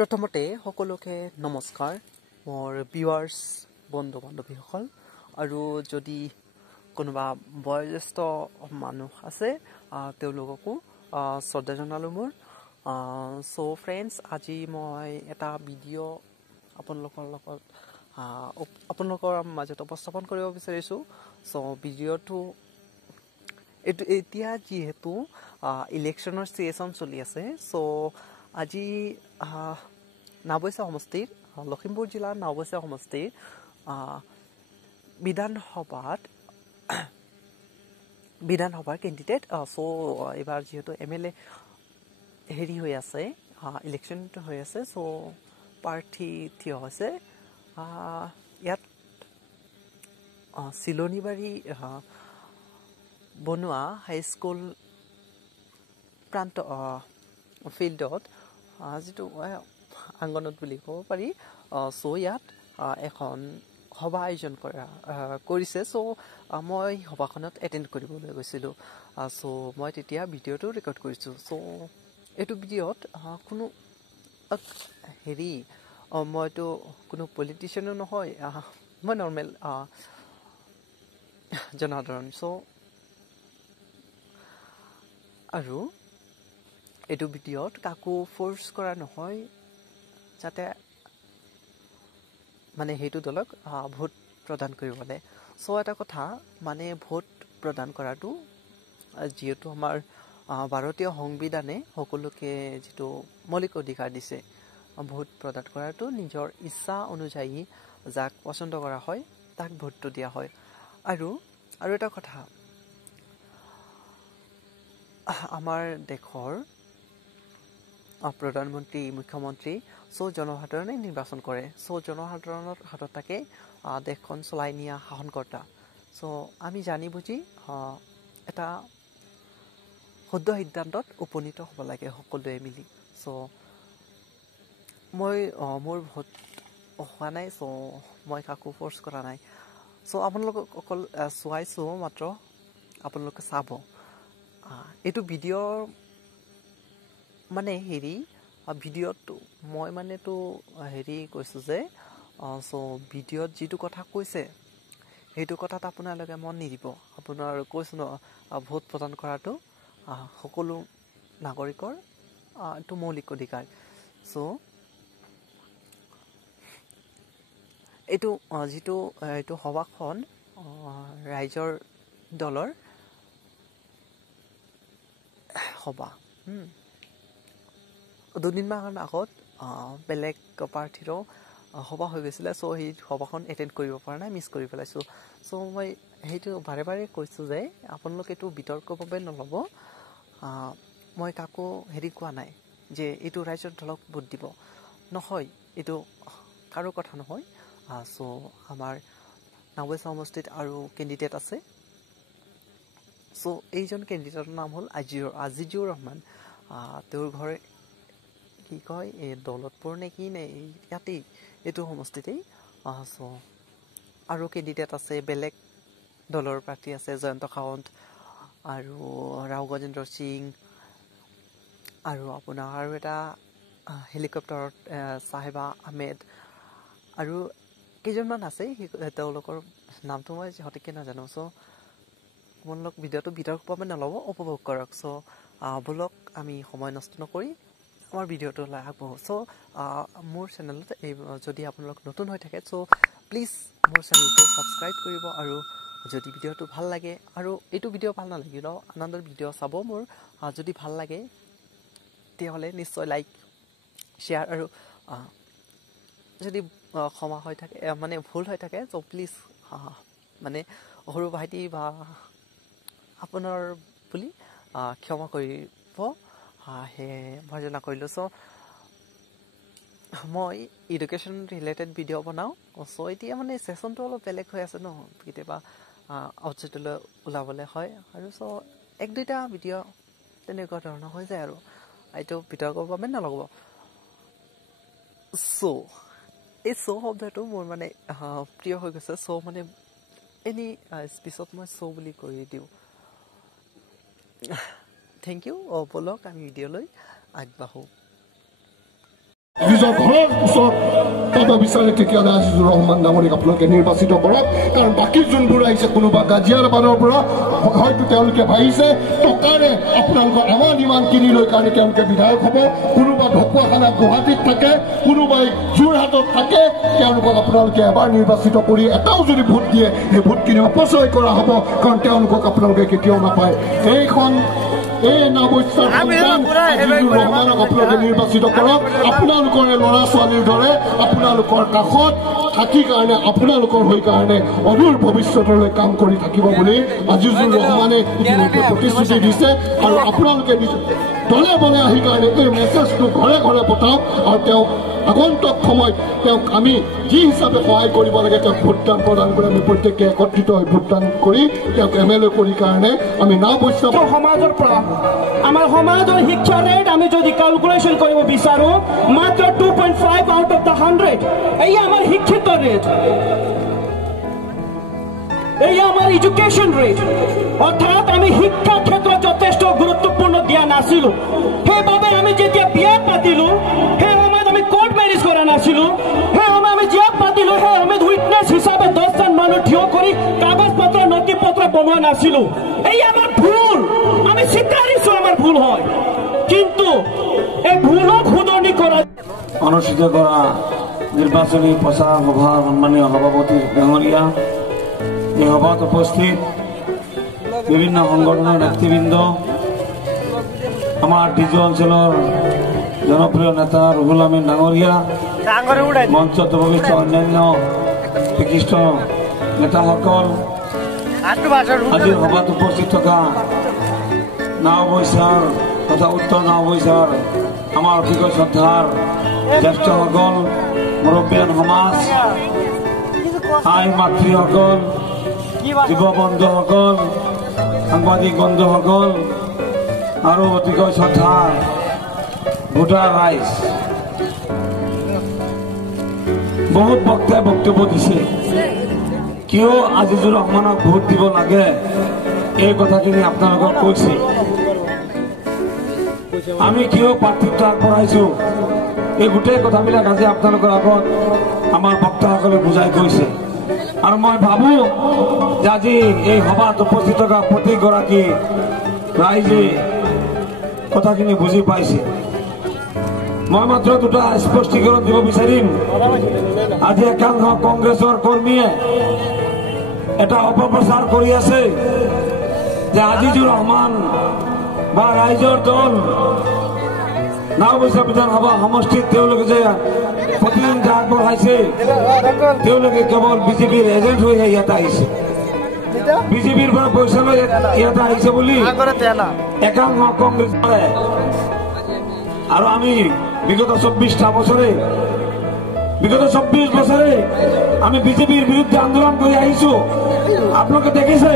প্ৰথমতে সকলোকে নমস্কাৰ মোৰ ভিউৱাৰ্ছ বন্ধু বান্ধৱীসকল আৰু যদি কোনোবা বয়োজ্যেষ্ঠ মানুহ আছে তেওঁলোককো শ্ৰদ্ধা জনালো মোৰ সো ফ্ৰেণ্ডছ আজি মই এটা ভিডিঅ' আপোনালোকৰ মাজত উপস্থাপন কৰিব বিচাৰিছো সো ভিডিঅ'টো এতিয়া যেহেতু ইলেকশ্যনৰ সিচন চলি আছে সো আজি নাওবৈচা সমষ্টিৰ লখিমপুৰ জিলাৰ নাওবৈচা সমষ্টিৰ বিধানসভাৰ কেণ্ডিডেট সো এবাৰ যেহেতু এমএলএ হেৰি হৈ আছে ইলেকশ্যন হৈ আছে সো প্ৰাৰ্থী থিয় হৈছে ইয়াত চিলনিবাৰী বনোৱা হাইস্কুল প্ৰান্ত ফিল্ডত যেটো আংগনত বুলি ক'ব পাৰি সো ইয়াত এখন সভা আয়োজন কৰিছে সো মই সভাখনত এটেণ্ড কৰিবলৈ গৈছিলোঁ সো মই তেতিয়া ভিডিঅ'টো ৰেকৰ্ড কৰিছোঁ সো এইটো ভিডিঅ'ত কোনো হেৰি মইতো কোনো পলিটিচিয়ানো নহয় মই নৰ্মেল জনসাধাৰণ সো আৰু এইটো ভিডিঅ'ত কাকো ফোৰ্স কৰা নহয় যাতে মানে হেতু দলক ভোট প্ৰদান কৰিবলৈ সো এটা কথা মানে ভোট প্ৰদান কৰাটো যেহেতু আমাৰ ভাৰতীয় সংবিধানে সকলোকে যেটো মৌলিক অধিকাৰ দিছে ভোট প্ৰদান কৰাটো নিজৰ ইচ্ছা অনুযায়ী যাক পছন্দ কৰা হয় তাক ভোটটো দিয়া হয় আৰু এটা কথা আমাৰ দেশৰ প্ৰধানমন্ত্ৰী মুখ্যমন্ত্ৰী সো জনসাধাৰণে নিৰ্বাচন কৰে সো জনসাধাৰণৰ হাতত থাকে দেশখন চলাই নিয়া শাসনকৰ্তা সো আমি জানি বুজি এটা শুদ্ধ সিদ্ধান্তত উপনীত হ'ব লাগে সকলোৱে মিলি সো মই মোৰ ভোট হোৱা নাই সো মই কাকো ফোৰ্স কৰা নাই সো আপোনালোকক অকল চোৱাইছো মাত্ৰ আপোনালোকে চাব এইটো ভিডিঅ' মানে হেৰি ভিডিঅ'টো মই মানেতো হেৰি কৈছো যে সো ভিডিঅ'ত যেটো কথা কৈছে সেইটো কথাত আপোনালোকে মন নিদিব আপোনাৰ কৈছো ন ভোট প্ৰদান কৰাটো সকলো নাগৰিকৰ এইটো মৌলিক অধিকাৰ সো এইটো যেটো এইটো সভাখন ৰাইজৰ দলৰ সভা দুদিনমান আগত বেলেগ পাৰ্টিৰো সভা হৈ গৈছিলে সো সেই সভাখন এটেণ্ড কৰিব পৰা নাই মিছ কৰি পেলাইছো সো মই সেইটো বাৰে বাৰে কৈছো যে আপোনালোকে এইটো বিতৰ্কভাৱে নল'ব মই কাকো হেৰি কোৱা নাই যে এইটো ৰাইজৰ দলক ভোট দিব নহয় এইটো কাৰো কথা নহয় সো আমাৰ নাওবৈচা সমষ্টিত আৰু কেণ্ডিডেট আছে সো এইজন কেণ্ডিডেটৰ নাম হ'ল আজিজুৰ ৰহমান তেওঁৰ ঘৰ কি কয় এই দৌলতপুৰ নে কি নে ইয়াতেই এইটো সমষ্টিতেই সো আৰু কেণ্ডিডেট আছে বেলেগ দলৰ প্ৰাৰ্থী আছে জয়ন্ত খাৱন্ত আৰু ৰাও গজেন্দ্ৰ সিং আৰু আপোনাৰ আৰু এটা হেলিকপ্টাৰত চাহেবা আহমেদ আৰু কেইজনমান আছে তেওঁলোকৰ নামটো মই সঠিককৈ নাজানো সো আপোনালোক ভিডিঅ'টো বিতৰ্কভাৱে নল'ব উপভোগ কৰক সো বলক আমি সময় নষ্ট নকৰি আমাৰ ভিডিঅ'টো আগবঢ়ো সো মোৰ চেনেলত যদি আপোনালোক নতুন হৈ থাকে সো প্লিজ মোৰ চেনেলটো ছাবস্ক্ৰাইব কৰিব আৰু যদি ভিডিঅ'টো ভাল লাগে আৰু এইটো ভিডিঅ' ভাল নালাগিলেও আনন্দৰ ভিডিঅ' চাব মোৰ যদি ভাল লাগে তেতিয়াহ'লে নিশ্চয় লাইক শ্বেয়াৰ আৰু যদি ক্ষমা হৈ থাকে মানে ভুল হৈ থাকে সো প্লিজ মানে সৰু ভাইটি বা আপোনাৰ বুলি ক্ষমা কৰিব ভজনা কৰিলো সো মই এডুকেশ্যন ৰিলেটেড ভিডিঅ' বনাওঁ সো এতিয়া মানে সেশনটো অলপ বেলেগ হৈ আছে ন কেতিয়াবা আউটসাইডলৈ ওলাবলৈ হয় আৰু সো এক দুটা ভিডিঅ' তেনেকুৱা ধৰণৰ হৈ যায় আৰু এইটো বিতৰ্কৰ বাবে নল'ব সো এই সো শব্দটো মোৰ মানে প্ৰিয় হৈ গৈছে সো মানে এনি স্পিচত মই সো বুলি কৈ দিওঁ থ্যাংক ইউ বলক আমি ভিডিঅ'লৈ আগবাঢ়ো নিজৰ ঘৰৰ ওচৰত পাব বিচাৰে তেতিয়াহ'লে আজিজুৰ ৰহমান ডাঙৰীক আপোনালোকে নিৰ্বাচিত কৰক। কাৰণ বাকী যোনবোৰ আহিছে কোনোবা গাজিয়াবাদৰ পৰা হয়তো তেওঁলোকে ভাবিছে টকাৰে আপোনালোকৰ আমাৰ ইমান কিনি লৈ কাৰণে তেওঁলোকে বিধায়ক হ'ব, কোনোবা ঢকুৱাখানা গুৱাহাটীত থাকে, কোনোবাই যোৰহাটত থাকে, তেওঁলোকক আপোনালোকে এবাৰ নিৰ্বাচিত কৰি এটাও যদি ভোট দিয়ে সেই ভোটখিনি অপচয় কৰা হ'ব। কাৰণ তেওঁলোকক আপোনালোকে কেতিয়াও নাপায়। এই নাৱস্যাৰ ৰহমানক আপোনালোকে নিৰ্বাচিত কৰক। আপোনালোকৰ ল'ৰা ছোৱালীৰ দৰে আপোনালোকৰ কাষত থাকি কাৰণে আপোনালোকৰ হৈ কাৰণে অদূৰ ভৱিষ্যতলৈ কাম কৰি থাকিব বুলি আজিজুৰ ৰহমানে ইতিমধ্যে প্ৰতিশ্ৰুতি দিছে। আৰু আপোনালোকে দলে বলে আহি কাৰণে এই মেছেজটো ঘৰে ঘৰে পঠাওক। আৰু তেওঁক আগন্তুক সময়ত তেওঁক আমি যি হিচাপে সহায় কৰিব লাগে তেওঁক ভোটদান প্ৰদান কৰি আমি প্ৰত্যেকে একত্ৰিত হৈ ভোটদান কৰি তেওঁক MLA কৰি কাৰণে আমি নাওবৈশ্যা সমাজৰ পৰা আমাৰ সমাজৰ শিক্ষা ৰেট আমি যদি কেলকুলেশ্যন কৰিব বিচাৰো মাত্ৰ 2.5 আউট অফ দ্য 100 এই আমাৰ শিক্ষিত ৰেট, এই আমাৰ এডুকেশ্যন ৰেট। অৰ্থাৎ আমি শিক্ষা ক্ষেত্ৰত যথেষ্ট গুৰুত্বপূৰ্ণ দিয়া নাছিলো। সেইবাবে আমি যেতিয়া বিয়া পাতিলো সেই সময়ত আমি কোৰ্ট মেৰেজ কৰা নাছিলো। সেই সময় আমি বিয়া পাতিলো সেই সময়ত উইটনেছ হিচাপে 10জন মানুহ থিয় কৰি কাগজ পত্ৰ নথি পত্ৰ বনোৱা নাছিলো। এই আমাৰ ভুল, আমি স্বীকাৰিছো আমাৰ ভুল হয়, কিন্তু এই ভুলক শুধৰণি কৰা অনুষ্ঠিত কৰা নিৰ্বাচনী প্ৰচাৰ সভাৰ সন্মানীয় সভাপতি ডাঙৰীয়া, এই সভাত উপস্থিত বিভিন্ন সংগঠনৰ নেতৃবৃন্দ, আমাৰ ডিজু অঞ্চলৰ জনপ্ৰিয় নেতা ৰুহুল আমিন ডাঙৰীয়া, মঞ্চত উপবিষ্ট অন্যান্য বিশিষ্ট নেতাসকল, আজিৰ সভাত উপস্থিত থকা নাওবৈশ্যাৰ তথা উত্তৰ নাওবৈশ্যাৰ আমাৰ অতিকৈ শ্ৰদ্ধাৰ জ্যেষ্ঠসকল, মুৰব্বীয়ান সমাজ, আই মাতৃসকল, যুৱ বন্ধুসকল, সাংবাদিক বন্ধুসকল আৰু অতিকৈ শ্ৰদ্ধাৰ ভোটাৰ ৰাইজ, বহুত বক্তাই বক্তব্য দিছে। কিয় আজিজুৰ ৰহমানক ভোট দিব লাগে এই কথাখিনি আপোনালোকক কৈছে। আমি কিয় প্ৰাৰ্থিত্ব আগবঢ়াইছো এই গোটেই কথাবিলাক আজি আপোনালোকৰ আগত আমাৰ বক্তাসকলে বুজাই কৈছে। আৰু মই ভাবো যে আজি এই সভাত উপস্থিত থকা প্ৰতিগৰাকী ৰাইজে কথাখিনি বুজি পাইছে। মই মাত্ৰ দুটা স্পষ্টীকৰণ দিব বিচাৰিম। আজি একাংশ কংগ্ৰেছৰ কৰ্মীয়ে এটা অপপ্ৰচাৰ কৰি আছে যে আজিজুৰ ৰহমান বা ৰাইজৰ দল নাওবৈশ্যা বিধানসভা সমষ্টিত তেওঁলোকে যে প্ৰতিদ্বন্দ্বিতা আগবঢ়াইছে, তেওঁলোকে কেৱল বিজেপিৰ এজেণ্ট হৈ ইয়াত আহিছে, বিজেপিৰ পৰা পইচা লৈ ইয়াত আহিছে বুলি একাংশ কংগ্ৰেছ কৰে। আৰু আমি বিগত 24 বছৰে আমি বিজেপিৰ বিৰুদ্ধে আন্দোলন কৰি আহিছো। আপোনালোকে দেখিছে